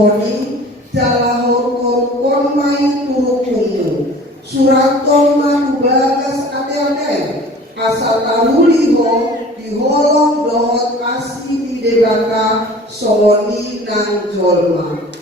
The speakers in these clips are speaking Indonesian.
Koni jalahor kon mai turukunmu suraton manubagas ate-ate asal tanuliho diholong dohot asli di debaka soni nang jolma.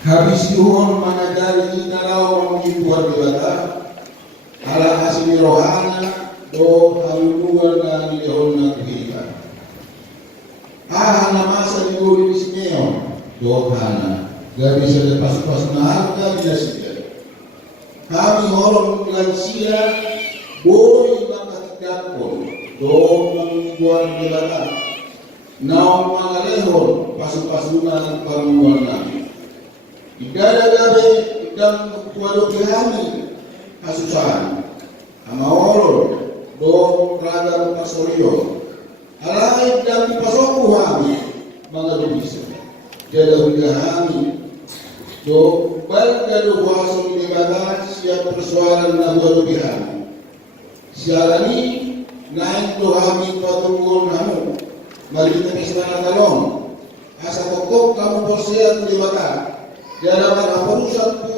Habis yuhon manajari nalau mengikuan debata ala asmi rohana do halunuan dan lehon nakuhiba ahana masa diguri bisneo do hana gak bisa lepas-pas naharga binasiga kami horong lansia boleh bangkat dapur do mengikuan debata naong mangalehon pasu-pasunan paruan nami idara gabe idam kuado kehami asusahan amaolol do raga pasolio ala idam pasoku hami mangado bisa jada hami do bal gado waso debata siap persoalan na gado bihami sialani naik do hami patungul namu mari kita istana talong asa pokok kamu persiap debata dalam urusan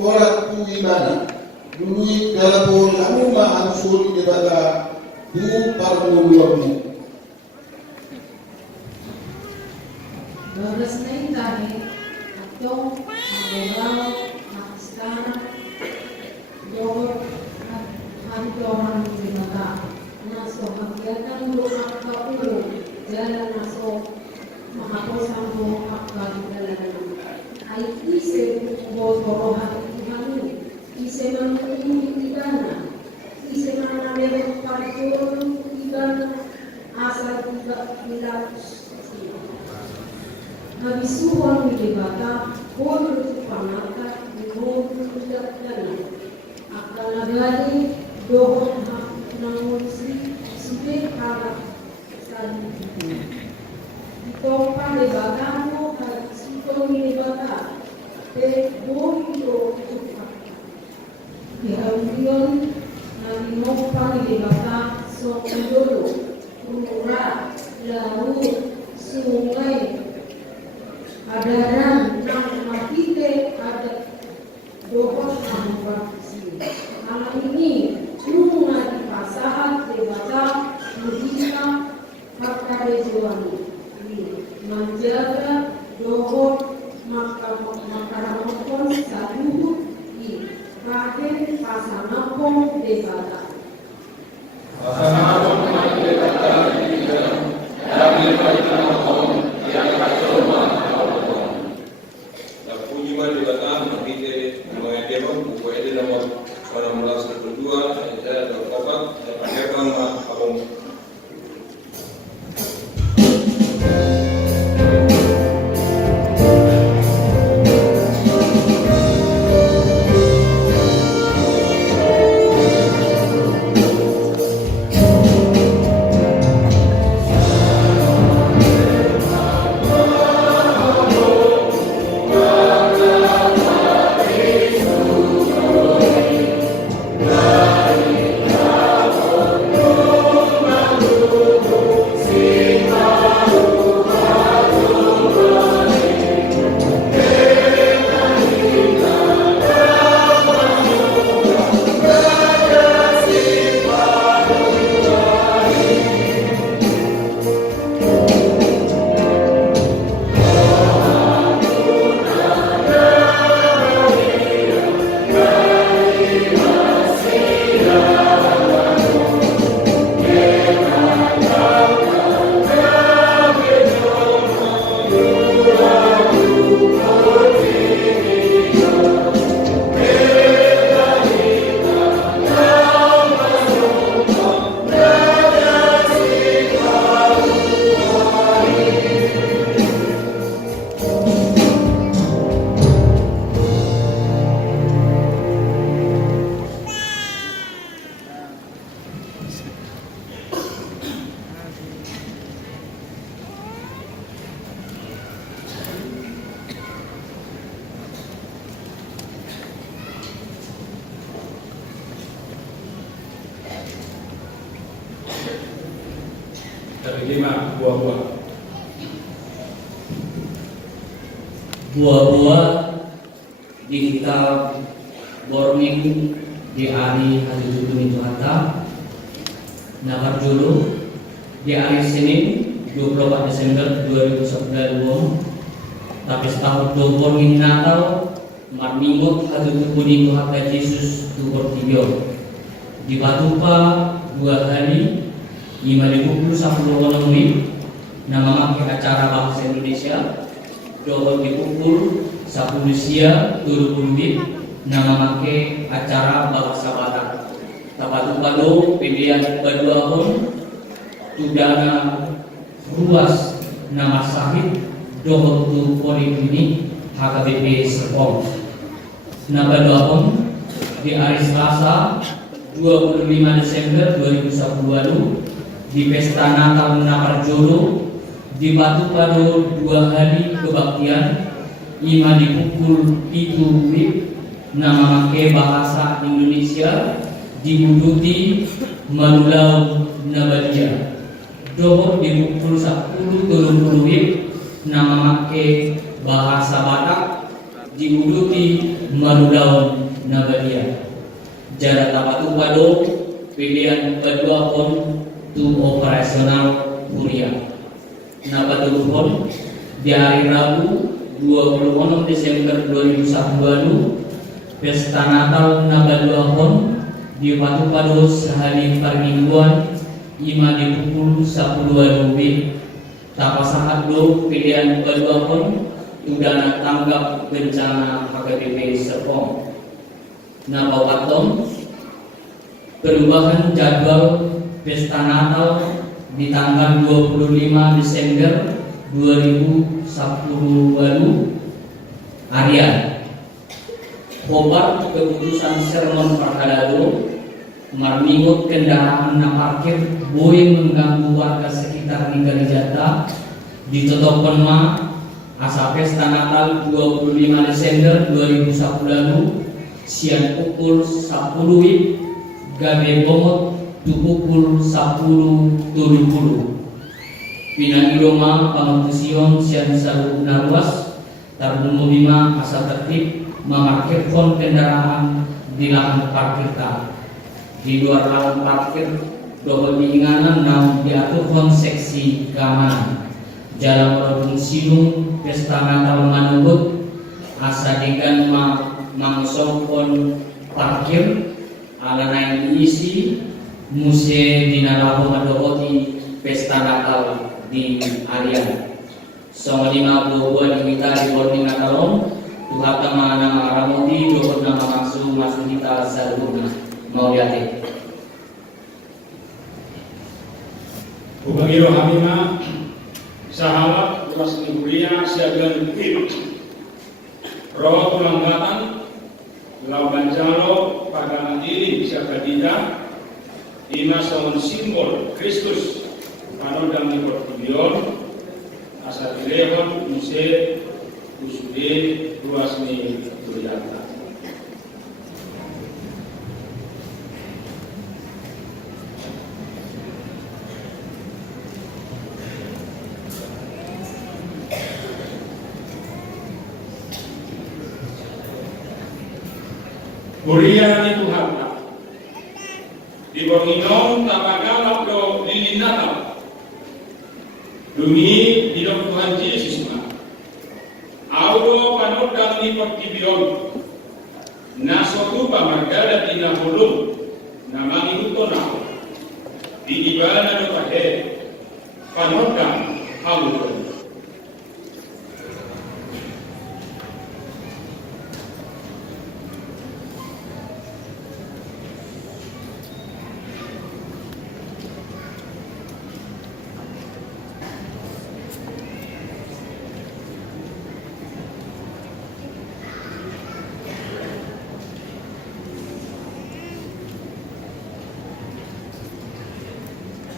tolak ibadah dulu dalam urusan rumah ansur debata du parmuluanmu bagas na tayo atong magalaw makistana doon at hantohan debata naso hagyatan mo ang kaulo dala naso makaposan mo ang kagdala ay ise botorohan ihanu ise manungin ibana ise manamero pagturun ibana asal ilapus nabisuhan ni debata kung panata kung dana akalagani doon ng musi supe para sa itong panibata mo at itong nibata te buong ito dihawiyon na limong panibata so ulo umura laru sungay adaran ng makite at doon ang praksi ang ini nung nagpasahan debata mudita pagkarejuan menjaga dohor makaramokon sa luhut di kahit pasanapong debata. Pasanapong debata dami pagkakamokon yang kasama kapokon. Nagpunyiman debata makite mga dewan pwede naman para mula sa kedua saya dapat pakai kapokon. kelima, buah-buah. Buah-buah di kitab Borning di hari Hajujudun itu Hatta Nakar Julu di hari Senin 24 Desember 2019 tapi setahun dobor ini Natal marminggot Hajujudun itu Hatta Yesus Tukur Tibio di Batupa 2 hari 5.10 nama maki acara bahasa Indonesia dohor dipukul 10 sia 20 nama make acara bahasa Batak tapatu pado pilihan kedua pun tudana ruas nama sahid dohor tu poliklinik HKBP Serpong nama kedua pun di hari Selasa 25 Desember 2010 di Pesta Natal Naparjolo di Batu Pado 2 hari kebaktian ima dipukul itu wib nama make bahasa Indonesia dibuduti manulau nabadia dohor dipukul 10 wib nama make bahasa Batak dibuduti manulau nabadia jarak Batu Pado pilihan kedua pun tu operasional kuliah Napa Tuhun di hari Rabu 26 Desember 2010 Pesta Natal Napa Tuhun di Batu Pado sehari permingguan ima dipukul 10 lebih tapasahat do pilihan kedua pun udana tanggap bencana HKBP Serpong Napa Waton perubahan jadwal Pesta Natal di tanggal 25 Desember 2010 lalu Arya Khobar keputusan sermon Parkadado marmingot kendaraan na parkir boleh mengganggu warga sekitar di Garijata ditutupkan ma asa Pesta Natal 25 Desember 2010 lalu siang pukul 10 WIB gabe bomot pukul 10.70 Pinagiloma Pamutusion siang salu naruas Tarbunu 5 asa tertib memarkirkan kendaraan di lahan parkir di luar lahan parkir dohol diinganan namun diaturkan seksi keamanan jalan Rodung Silung Pesta Natal Manubut asa dengan mangusongkon parkir ala naik diisi muse dinalaho madohoti Pesta Natal di Arian. Songo 52 dimita di Borning Natalon Tuhan nama Ramodi dohot nama masuk kita saruna mau diate. Ubangiro Hamima sahabat kelas kuliah siagaan tim rawat pelambatan lawan jalo pada diri siaga tidak Ima saun simbol Kristus panodang di Portugion asal direhon muse usude ruasni duriyata. Kurian itu harta di Borneo tapagalap do lilin Natal demi di Tuhan Yesus audo panodang ni Portugion nasotu pamargala tina hulung namang utona di ibana do pahe panodang haulun.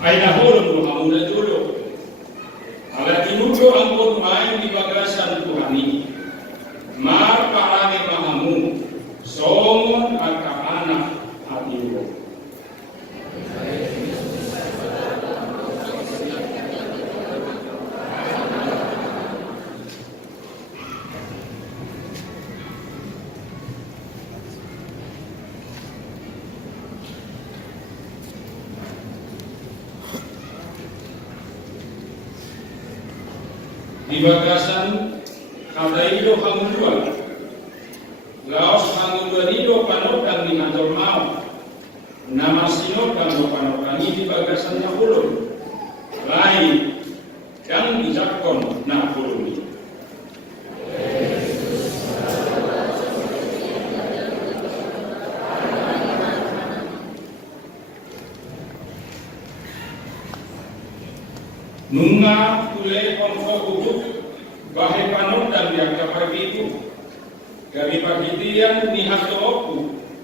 Ay nahulog mo hamuna dulo. Ala tinudo ang pagmain di bagasan Tuhani. Mar paane mahamu. Somon at kaanak at iyo. bagasan kadaido hamuluan laos hanguluanido panotan di kantor mau nama sinotan do panotani di bagasan nahulun lain yang dijakon nahulun. Nunga tule konfo kubuk bahe panot dan yang kapag itu dari pagitian ni hato oku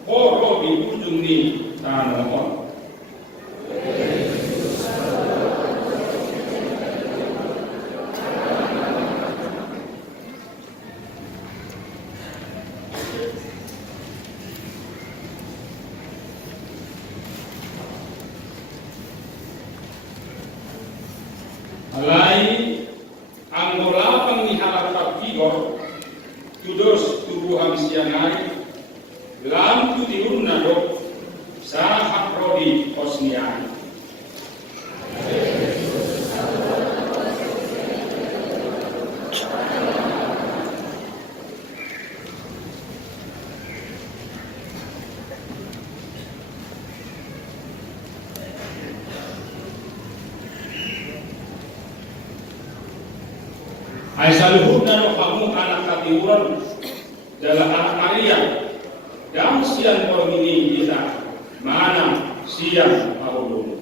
oro di ujung ni tanohon. Alai anggola pengihara kapigor tudos tubuhan sianai lam tudiun nado sahak rodi osnian. Ay saluhut na no kamu anak katiuran dalam anak Maria yang siang pemini kita mana siang ahulun.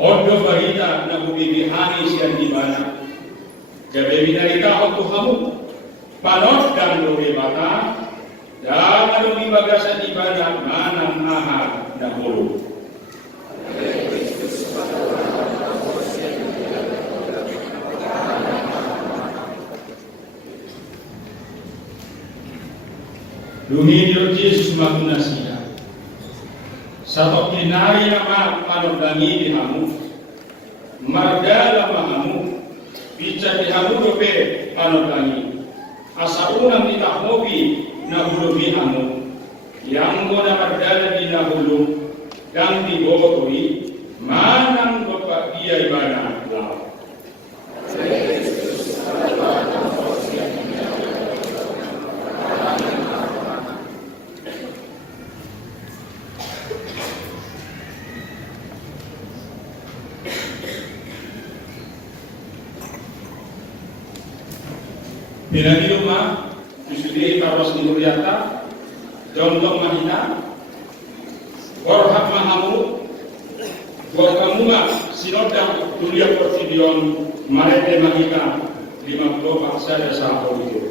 Odo bahita na bubibihani siang di mana jabe binarika untuk kamu panot dan dobe mata dan dobe bagasan ibadah manang ahad dahulu. Dumidio Yesus magunasya satu kinari nama panot dangi di hamu margala mahamu bicara di hamu dobe panot dangi asa unang ditahmobi na hulubi amo yang muna berdala di nahulu dan dibohoi manang bapak dia ibadah lau. Pinagi rumah, disudi kawas nimuriata, jondong mahina, gorhak mahamu, gorkamunga, sinodang dunia portidion, marete mahika, 50 paksa desa itu.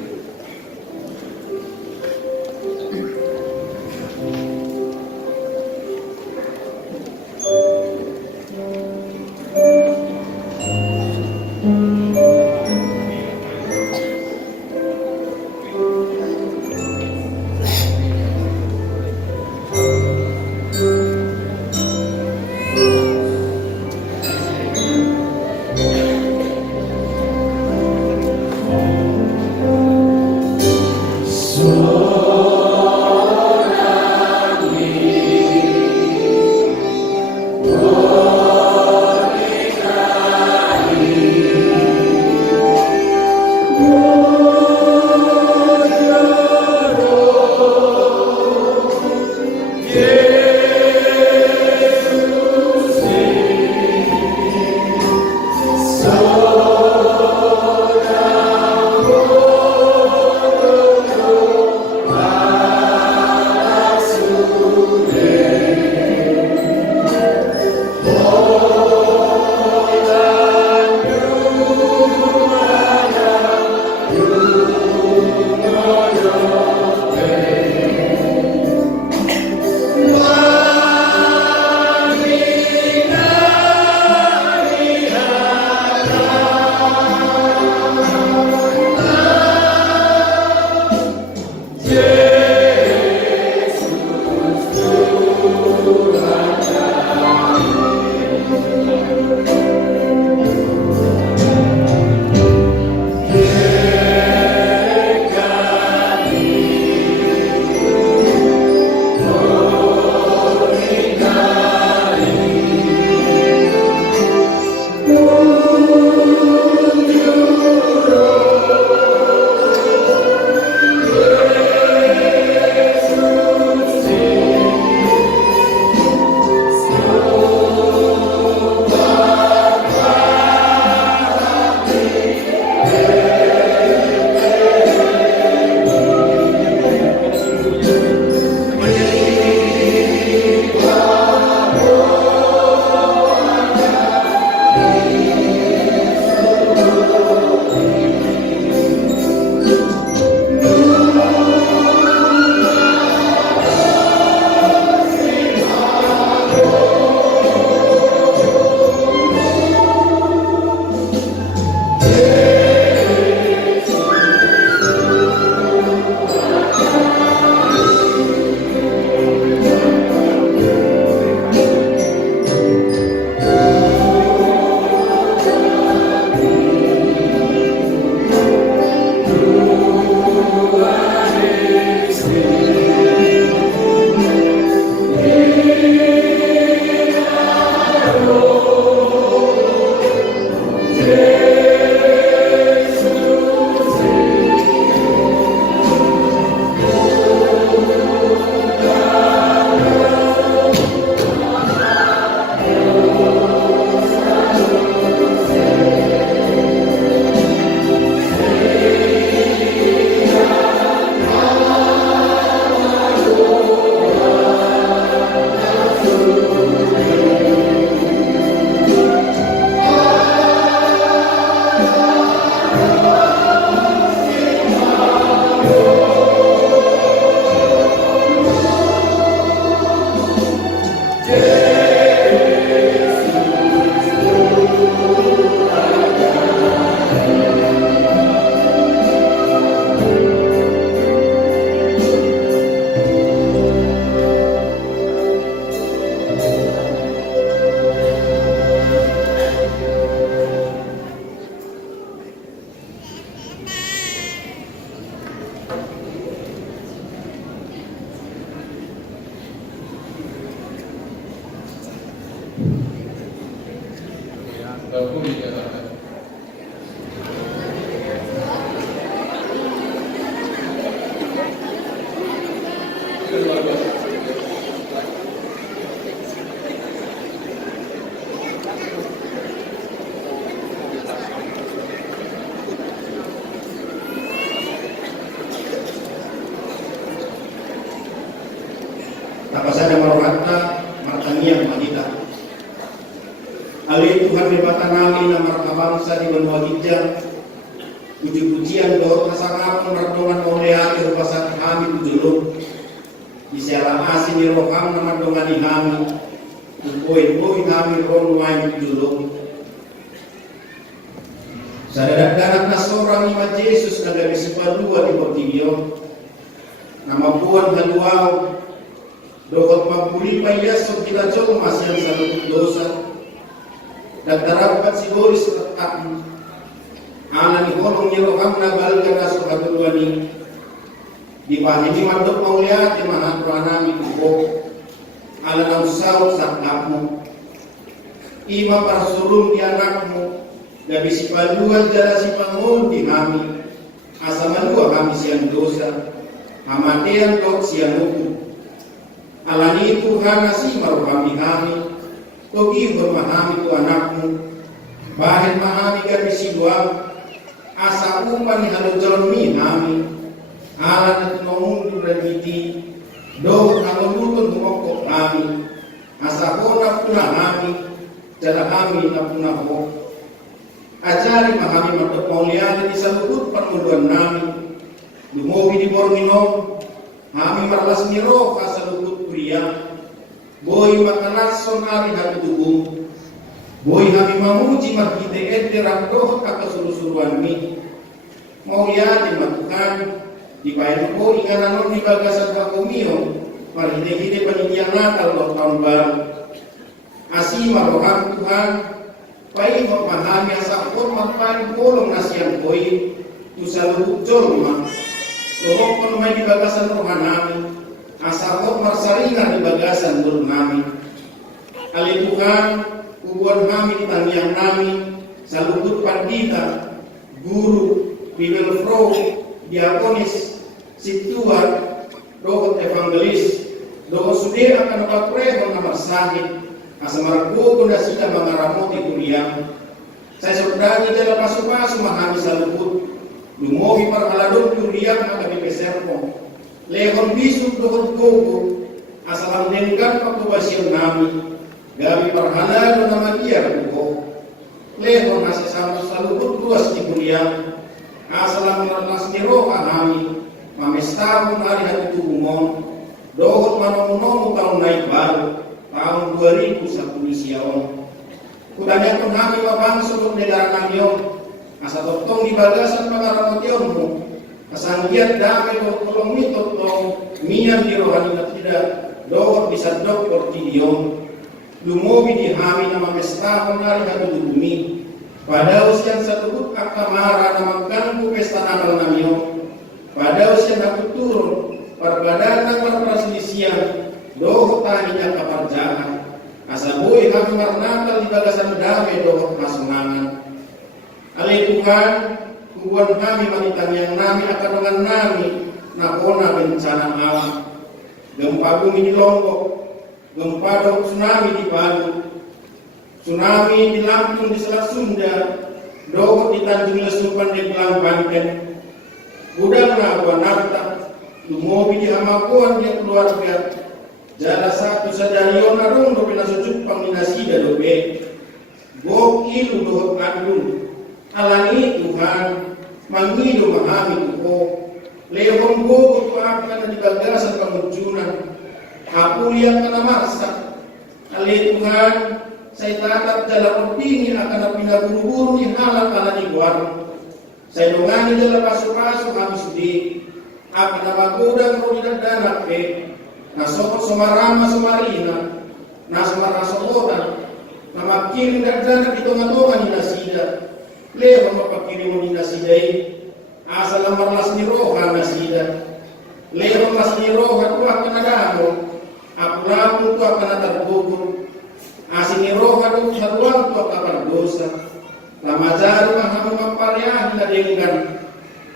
Dapur dikatakan. Apa saja marohatta martaniang mahita. Ali Tuhan di mata nami na markabangsa di benua hijau. Puji-pujian doa kasangapan mardongan oleh hati rupasan kami tujulung. Di sialah asin di roham nama dongani kami. Upoin-poin kami ron wain tujulung. Sadadak-dadak na seorang iman Yesus nagari sepalua di Portillo. Nama buan haluau. Dokot mampuli pa Yesus kita jauh masih yang satu dosa. Dan terapat si Boris tetap anak ni holong ni roham na balga na sa katuluan di pahini mandok mauliat di mahat rohanami kubo ala na usaw sa kapmo ima para sulung di anakmu gabi si paluan jala si pangon di kami asa malua kami siyang dosa amatean dok siyang hukum alani Tuhan nasi marohami kami togi hormahami tu anakmu bahit mahami gabi si luang asa umpan halujol mi kami alat at nomundu ragiti do nangulutun tumokok kami asa ko na puna kami jala kami na puna ko ajari mahami matot mauliani di salukut pangunduan nami lumobi di borminom kami marlas niro kasalukut pria boy makalason ari hati tubung boy kami mamuji markite ete rakdoh kakasuru-suruan mi mauliani matukan di pain ko ingananon di bagasan pakumio marhide-hide panitian natal do tahun baru asima roham Tuhan pai memahami asapun mapan kolong nasiang koi tusalubuk jolma rohokon may di bagasan rohanami asapun marsaringan di bagasan nami ali Tuhan ubuan kami tanyang nami salubut pandita guru bibel pro diakonis situan dohot evangelis dohot sudah akan patrehon nama sahid asa margo na sila mga ramot ikuriang sa sordani jala pasu-pasu mahami sa lubut lumohi para haladon kuriang makabipeserpo lehon bisuk dohot gogo asa langdengkan pagkubasyon nami gabi para haladon na magiyar buko lehon nasa sa lubut luas di kuriang asalang mernas niro kami mamestahun hari hati tubumon dohot manomunomu tahun naik baru tahun 2010 siaon kudanya pun kami mabangsa untuk negara namion asa totong di bagasan pangaramotionmu kasanggiat damai tolong mitot tong mian di rohani na tidak dohot bisa dok Portillo lumobi di kami na mamestahun hari hati tubumi pada usia satu akamara na magkanggu pesta namal namiyo pada usia na turun perbadan na perselisihan dohot tahinya kaparjahan asaboy kami marnatal di bagasan dame dohot masunangan alay Tuhan kubuan kami manitan yang nami akan dengan nami na kona bencana alam gempa bumi di Lombok gempa do tsunami di Palu tsunami di Lampung di Selat Sunda, dohot di Tanjung Lesupan di Belang Banten, budang na Buanarta, lumobi di Hamakuan di keluarga, jala satu sadarion na rong do pinasujuk panginasida dobe, gok ilu dohot kandung, alani Tuhan, mangido mahami tuho, lehong gogo tu akan di bagasan pamuncunan, apuliang kana marsa, alai Tuhan, saya tatap jalan opini akan pinaburu-buru di halang-halang di warung. Saya dongani jalan pasu-pasu kami sudi. Akan nabagudang rumidag danak nasokot somarama somarina. Nasamara sokotan. Namakirin dagdanak di tonga-tonga ni nasida. Leho mapakirin mo ni nasida asa lang marlas ni roha nasida. Leho mas ni roha tu akan nagamo. Apulamu tu akan natarbugur. Asini roh hadu haduan tua kabar dosa. Lama jari mahamu mampariah na denggan.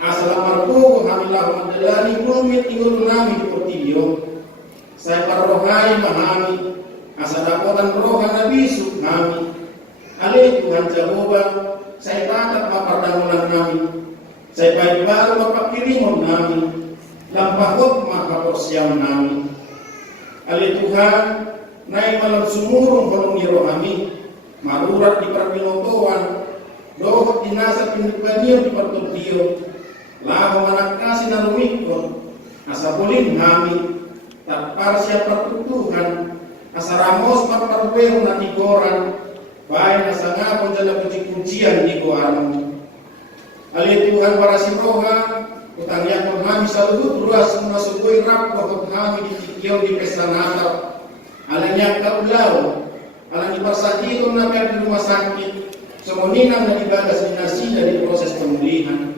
Asal marpuku hamilah mandelani kulmit ingul nami di portilio. Saya parohai mahami. Asal dapotan roh nabisu kami. Ale Tuhan Jehovah, saya tatap mapardangunan kami. Saya baik baru mapakirimon kami. Lampahot makaporsiam kami. Ale Tuhan, naik malam sumurung honongi rohami. Marurat di perpinotoan. Dohot dinasa pindipanio di pertutio. Lahu manakasi na lumikon. Asapulin kami. Tapar siapa Tuhan. Asaramos marparwero na tigoran. Baik nasangapon jala kuncian di goarmu. Ali Tuhan para simroha. Utangnya kami saluhut ruas masukui rap waktu kami di tikio di pesta Natal. Alanya kaulau. Alani persakitun nabi di rumah sakit. Semoninang na ibadah sinasi dari proses pemulihan.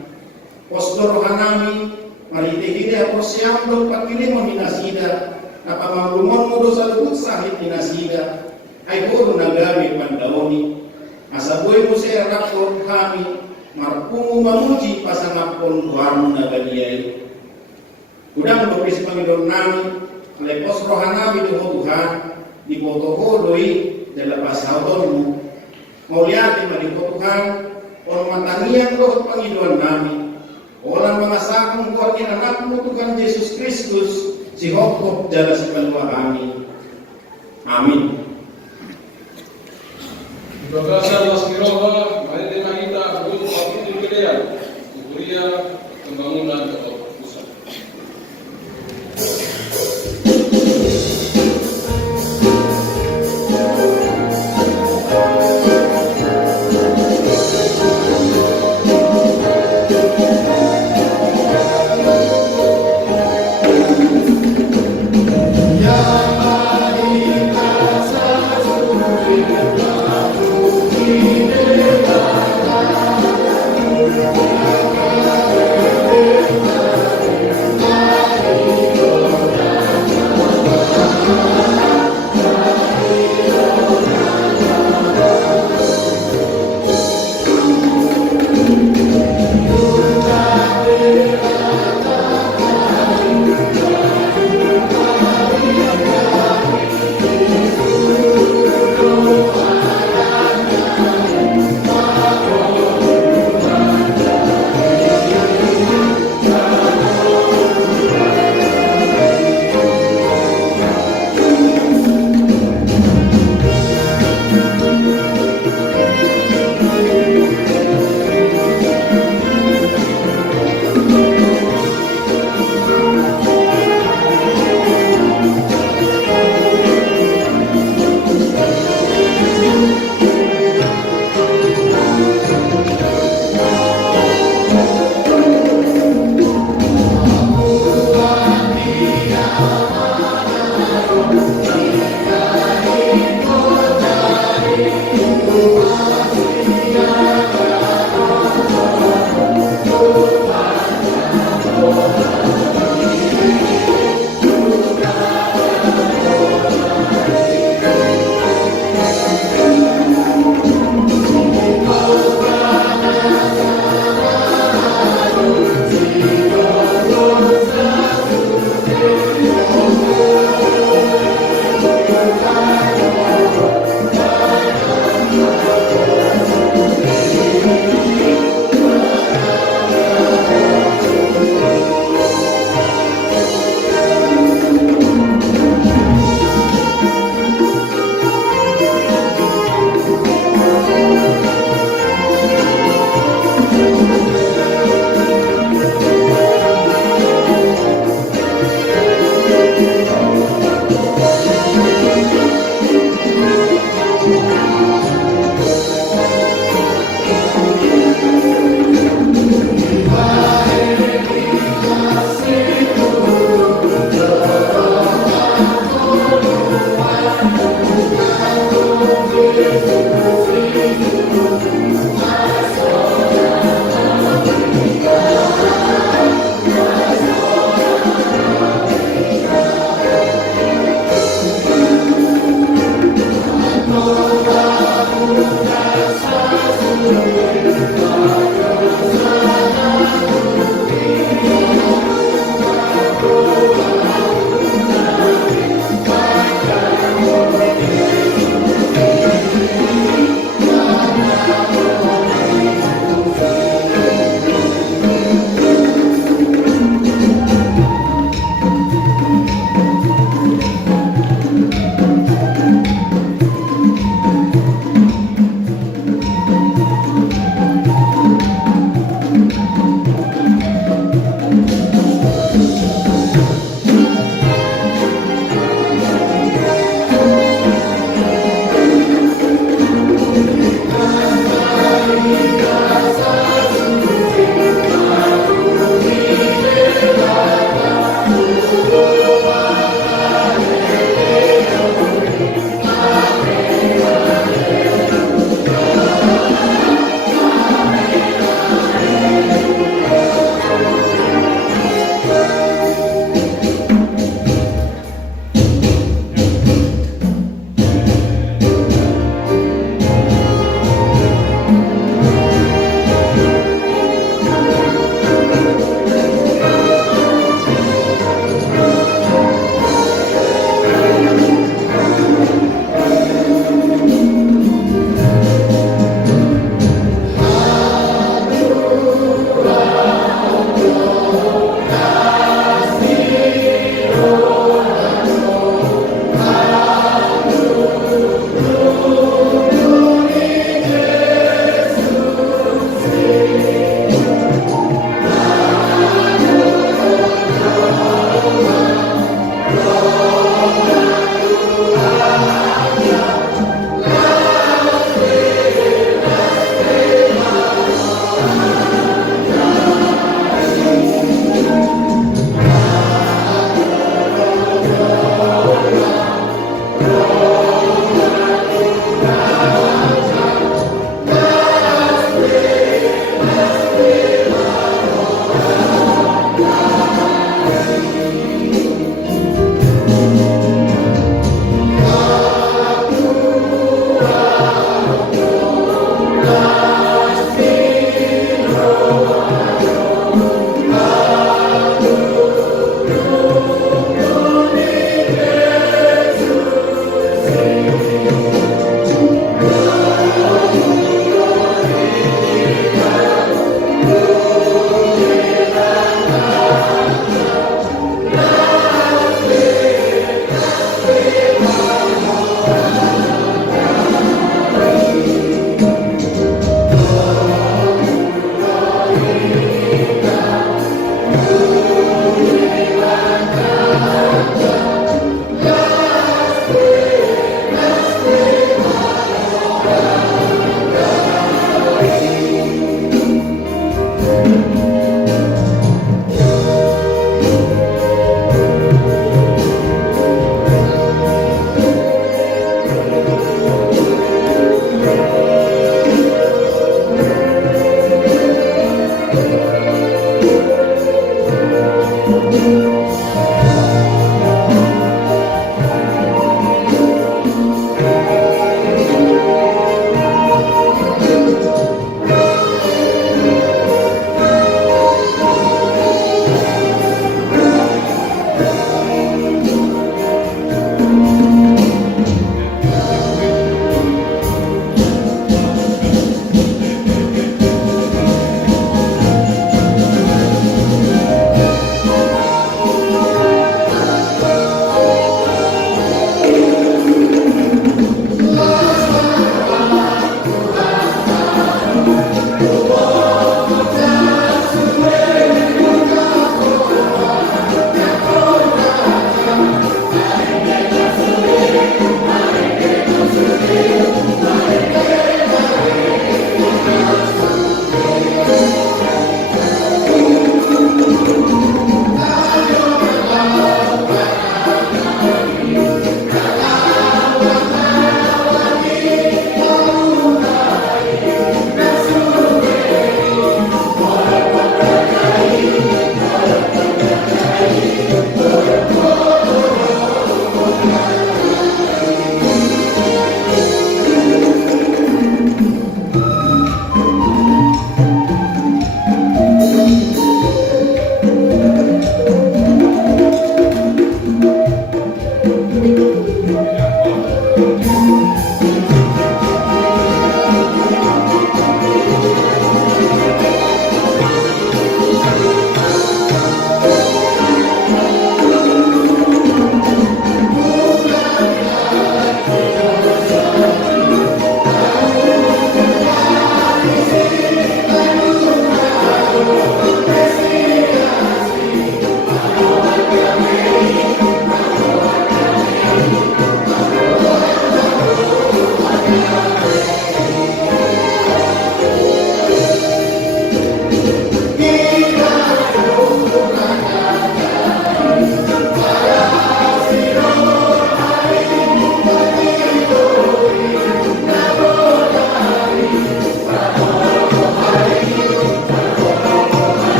Postor rohanami. Mari tehide aprosyam do pakilimon dinasida. Napamangumon mo do saluhut sahit dinasida. Ay huro nagawi pandaoni. Asabuhay mo sa rakon kami. Marpungu mamuji pasangapon tuharmu nagadiyay. Udang lupis Panginoon namin. Lepos rohanami do Tuhan. Di potohodoi dalam pasahon mo. Mauliati malipot Tuhan. On matangiang roh Panginoon namin. Orang mengasahkan kuatin anakmu Tuhan Yesus Kristus. Si hokok jala si kalwa kami. Amin. Bagasan Mas Kiroha, mari dengan kita untuk waktu kemudian Kuria Pembangunan Kota Pusat. Ini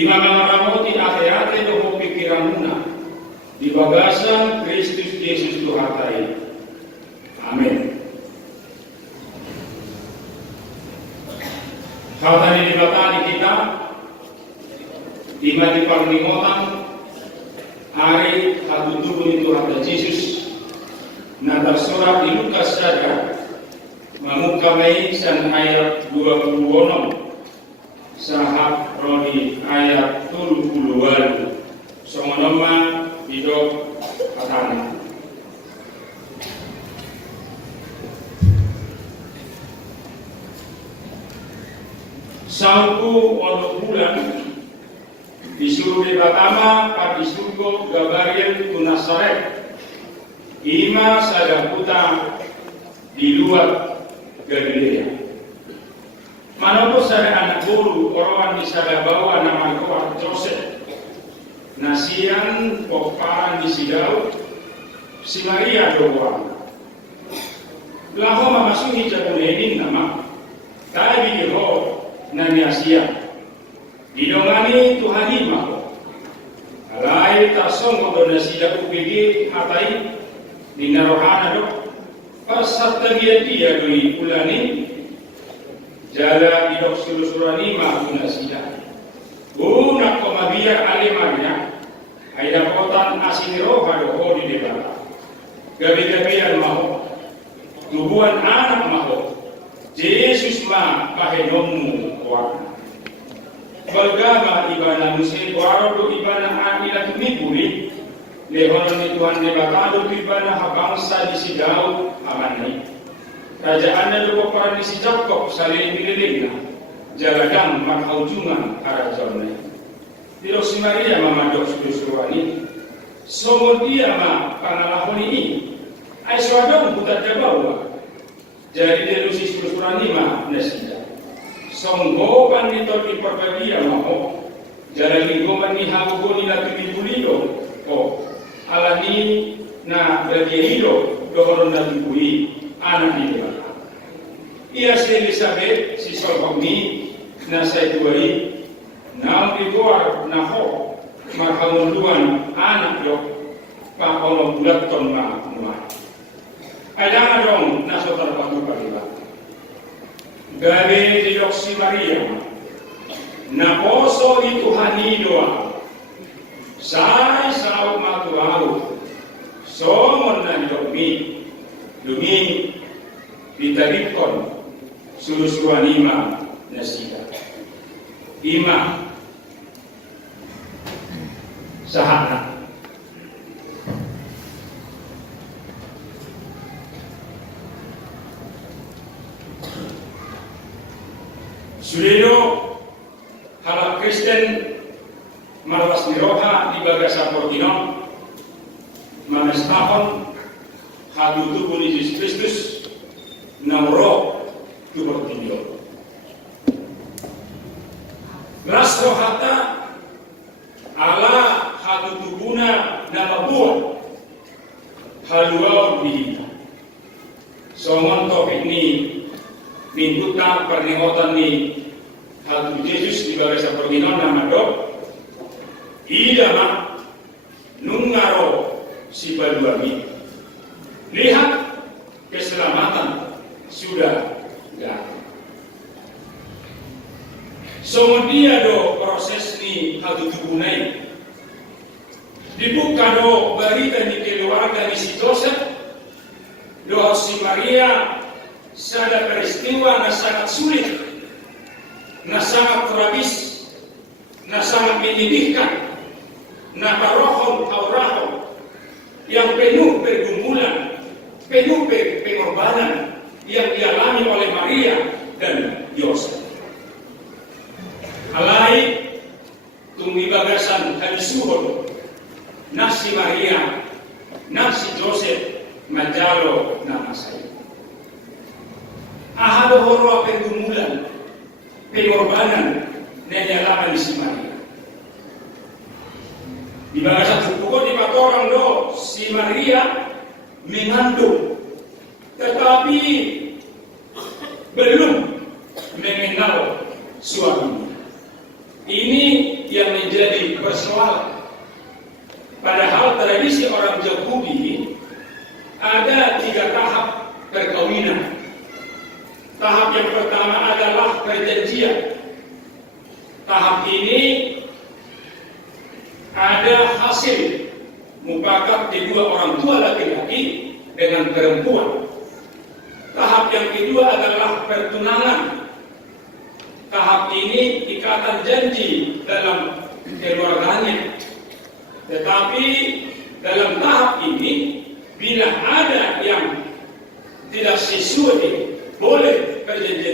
Ima mengaramoti ate-ate doho pikiranuna di bagasan Kristus Yesus Tuhatai. Amin. Hal tadi dibatani kita ima di parlimotan hari hatutuhun itu Tuhan Yesus na tersurat di Lukas saja mengukamai san ayat 26 sahab rodi ayat 30 songonoma hidup katana Sangku ono bulan disuruh di pertama pada surga Gabriel tu Nazaret ima sada puta di luar Galilea. Manapun sada anak guru orang di sada bawa nama kau Joseph nasian poparan di sidau si Maria doang. Laho mamasuhi jabunenin nama tabi diho nani Asia didongani Tuhan imah alai tasong donasi dak upigi hatai dinarohana dok pasat dia doi ulani jala didok surani mah donasi una komabia alemanya aida kotan asiniro hado di debata gabi-gabian maho tubuhan anak maho Yesus ma pahenomu kuat. Bergama ibana muslim warodo ibana amila tumiburi lehonon ni Tuhan nebatado ibana habangsa di sidau amanai. Rajaannya lupa peran di si Jakob saling pilihnya jaladang makhaujungan arajonai. Tidak si Maria mamadok suruh-suruhani somon dia ma pangalahon ini aiswadong putar jabawa jadi delusi suruh-suruhani ma nasida songgo pandito di perbadia maho jalan lingkungan ni hago ni lagi dibulido oh alani na berdihido dohoron na dibui anak di depan ia si Elizabeth si solhogni na sa ituai na umigor na ho marhamunduan anak yo pa ono bulaton ma muat ada dong na sotar patu pariba gabe di si Maria na poso di Tuhan doa sai sau matuau somon na dumi ditarikon suruh-suruhan ima nasida ima sahana Sulino halak Kristen marwas niroha di bagasa Portinon manestahon hadu tubuh Yesus Kristus nauro tu Portinon ras rohata ala hadu tubuna nama buah haluau dihita somon topik ni mintuta perningotan ni hal Yesus di bagasa Portinon nama dok ida ma nungaro si baduami lihat keselamatan sudah datang so dia do proses ni hal tubuhnai dibuka do berita di keluarga di si Joseph do si Maria sada peristiwa na sangat sulit, na sangat tragis, na sangat menyedihkan, na parohon aurahon yang penuh pergumulan, penuh pengorbanan yang dialami oleh Maria dan Yosef. Alai tunggu bagasan halisuhon nasi Maria, nasi Joseph majalo nama saya. Ahado horo pergumulan, pengorbanan nenyalaman si Maria. Di bahasa Jepoko di patorang do si Maria mengandung, tetapi belum mengenal suaminya. Ini yang dipersoalkan. Padahal tradisi orang Yahudi ada 3 tahap perkawinan. Tahap yang pertama adalah perjanjian. Tahap ini ada hasil mufakat kedua orang tua laki-laki dengan perempuan. Tahap yang kedua adalah pertunangan. Tahap ini ikatan janji dalam keluarganya. Tetapi dalam tahap ini, bila ada yang tidak sesuai, boleh perjanjian